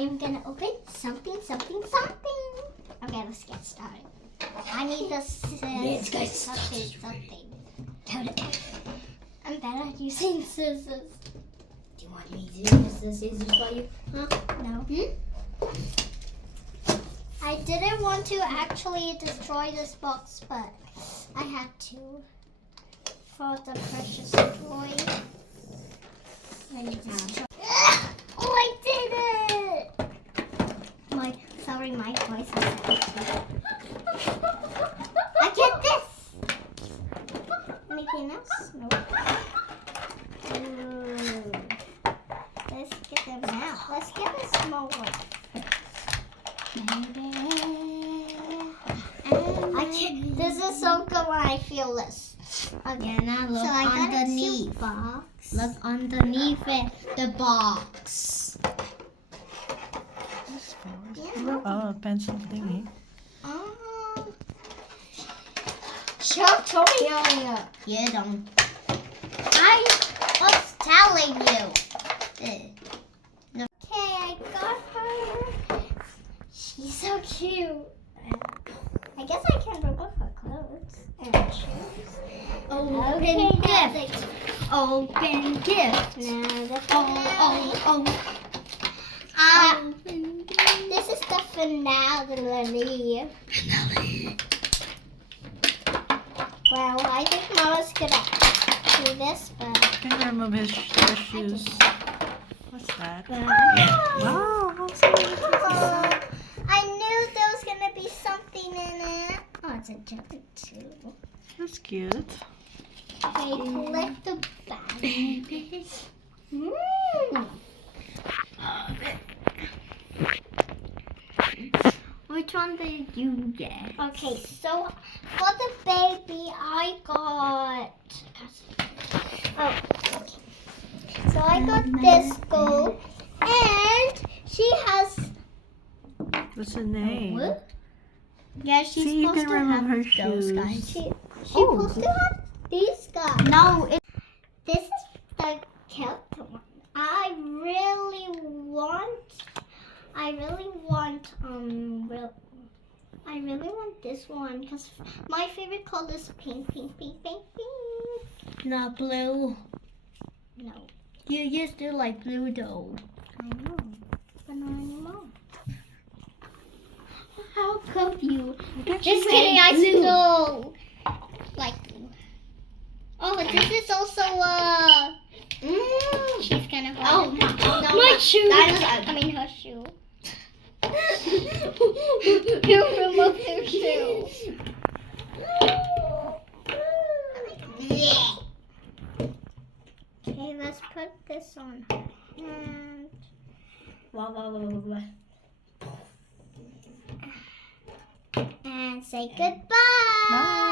am gonna open something. Okay, let's get started. I need the scissors. Something. I'm better at using scissors. Do you want me to use the scissors for you? Huh? No. I didn't want to actually destroy this box, but I had to for the precious toy. Oh, I did it! Sorry, my voice is sad. I get this! Anything else? Nope. Ooh. Let's get them out. Let's get a small one. This is so good when I feel this. Okay, now look So underneath. Box. Look underneath it, the box. Yeah. Oh, a pencil thingy. Shut Tony earlier. You don't. I was telling you. Okay, I got her. She's so cute. I guess I can remove her clothes and shoes. Open gift. Open gift. Now the Oh. Open gift. This is the finale. Well, I think Mama's gonna do this, but Can you remove his shoes? What's that? Oh! Wow, how sweet. I knew there was gonna be something in it. Oh, it's a jelly too. That's cute. Okay, collect the bag. Which one did you get? Okay, so for the baby, I got. Oh, okay. So I got this gold, and she has. What's her name? What? Yeah, she's See, you supposed can to have remove her those shoes. guys. She's supposed to have these guys. No, it, This is the character one. I really want this one because my favorite color is pink. not blue. No, You used to like blue though. I know, but not anymore. How could you? Just kidding, I still like blue. Oh, this is also she's kind of Oh, no, my shoe. I mean her shoe. You removed her shoe. Okay, let's put this on her hand. And say goodbye. Bye.